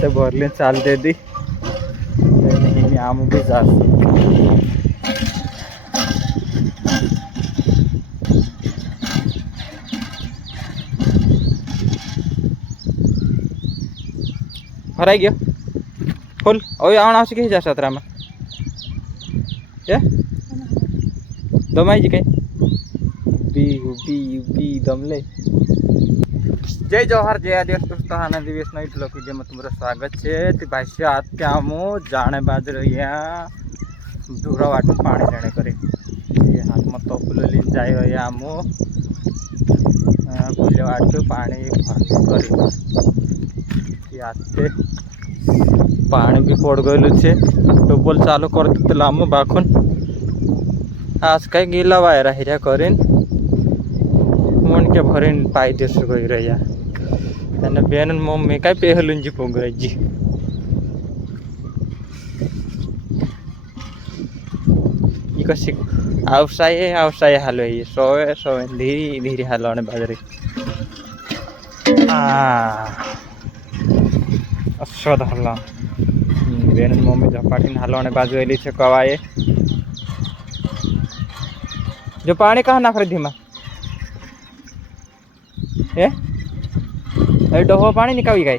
तो भरले चाल दे दी नहीं आम भी जा भराई गयो फुल और आना के जा सतरा में ये दमाई जी कहीं बी बी बी दमले जय जवाहर जय आदिवासी दोस्तों आनंद दिवस नई ब्लॉग वीडियो में तुम्हारा स्वागत है। तो भाई आते आमो जाने बाज रही दूर वाट पानी लेने करे हाथ में तपल ली जाए रही आमो बुले वाट पानी भरने करे आते पानी भी पड़ गलु छे ट्यूबवेल चालू कर देते आम बाखुन आज कहीं गीला वायरा हिरा करें मन के भरें पाई देश गई रही बेन मम्मी काय पेहलून जी पोग जी कशी आवसाय हालो ये सोए धीरे धीरे हालने बाजरे अश्वद हल्ला बेन मम्मी झपाटी हालने बाजू एली छे कवाए जो पानी कहाँ नाख रही धीमा ए डोहो पानी निकाली गई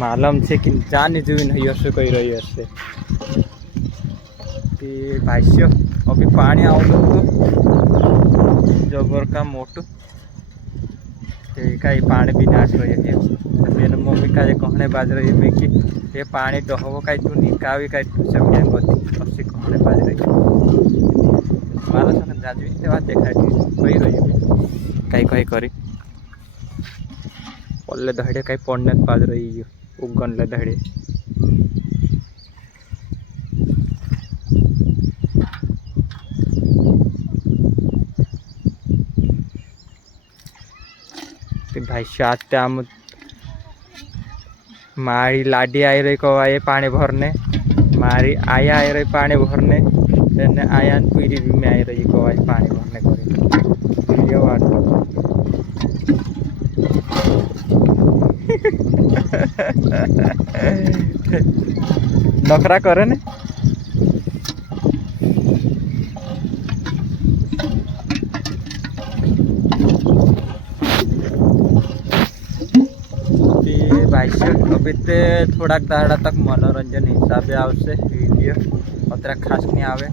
मालूम है कि जाने जुई नहीं हसे कही रही हसे भाष्य अभी पानी आउल तो जबर का मोटू कहीं पानी भी नाच रही है मेरे मम्मी का कहने बाज रही है कि ये पानी डहब कहीं तू निकावी कहीं तू सब असी कहने बाज रही है माला सन जाजवी बात देखा कही रही है कहीं कहीं करी पल्ले दहड़े कहीं पड़ने बाज रही है उगन ले दहड़े भाई आते आम मारी लाडी आई रही को आए पानी भरने मारी आया आई रही पानी भरने आया पीढ़ी भी में आई रही को आई पानी भरने को नखरा करे ने अभी ते थोड़ा दाड़ा तक मनोरंजन हिसाब से आवश्य वीडियो अतरा खास नहीं आवे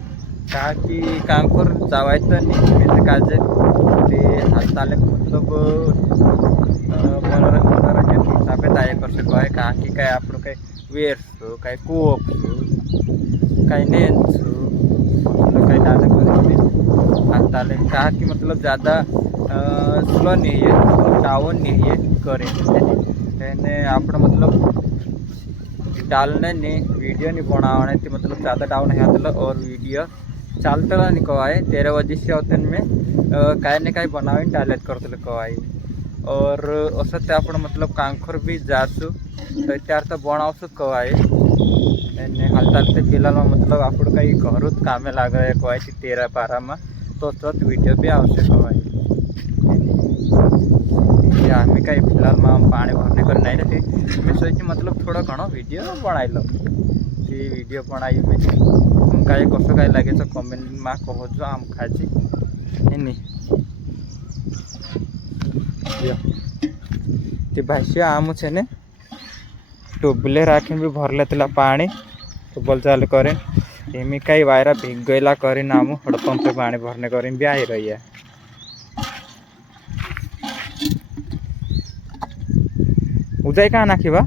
कहा कि कांकुर जावाय तो नहीं काजे हालताले मतलब मनोरंजन हिसाब से दाया कर सको है कहा कि कहीं आप कहीं वेर कहीं कोप कहीं नेन कहीं डाले हालताले कहा कि मतलब ज़्यादा स्लो नहीं है डाउन नहीं है करें आप मतलब डालने नहीं वीडियो नहीं बनाने थी मतलब ज़्यादा डाउन है और वीडियो चलते नहीं कवाए 13 बजे से होते में कहीं न कहीं बनावे डायलेट करते कवाए और उससे आप मतलब कांखर भी जासु तो त्यार तो बनावसु कवाए हालता फिलहाल में मतलब आप कहीं घर काम लाग रहे कवाए 13-12 में तो वीडियो भी आवश्यक कवाए हमें कहीं फिलहाल में हम पानी भरने कर नहीं रहती मैं सोची मतलब थोड़ा घना वीडियो बनाई लो कि वीडियो बनाई में हमका कस कहीं लगे तो कमेंट में कह जो आम खाची भाष्य आम छे ने टूबले राखी भी भरले पानी टूबल चालू करें एमी कई वायरा भिग गला करें आम हड़पम्प पे पानी भरने करें भी आई रही है उदय कहाँ नाखिबा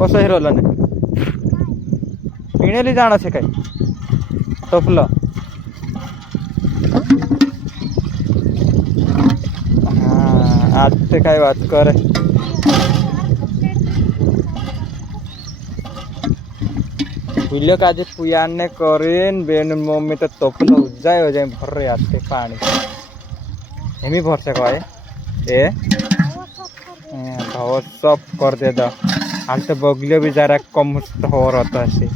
कस हिरोल ने किणेली जान से कहीं टोपल हाँ आज से कहीं बात करे बिल्लो का आज पुयाने करें बेन मम्मी तो टोपल उजाय हो जाए भर रहे आते पानी एमी भर से कहे ए सब कर दे दो हाल तो बगलियो भी जरा कम हो रहा है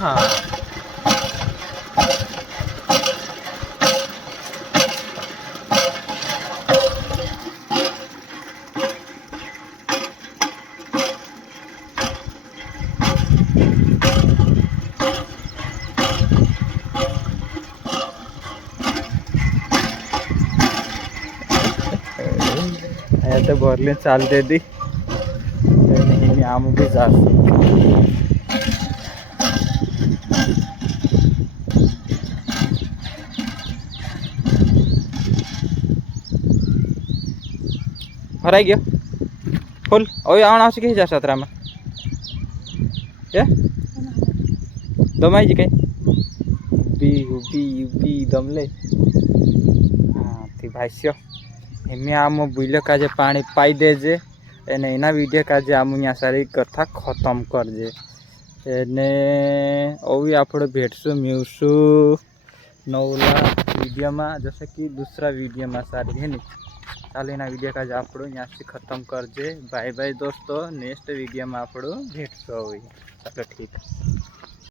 હા तो भरली चाल दे दी आम भी जा भराई गयो फुल और आना आउँछ के जा सत्रमा ए दमाई जी कहीं बी बी बी दमले हाँ थी भाष्य एमे आम बुइलो का जे पानी पाई दे जे एने एना वीडियो का जे आम यहाँ सारी कथा खत्म कर जे एने ओवी आपण भेटसु म्यूसु नवला वीडियो में जैसे कि दूसरा वीडियो में सारी है नी चाल एना वीडियो का जे आपण यहाँ से खत्म कर जे बाय बाय दोस्तों नेक्स्ट वीडियो में आपण भेटसु चलो ठीक।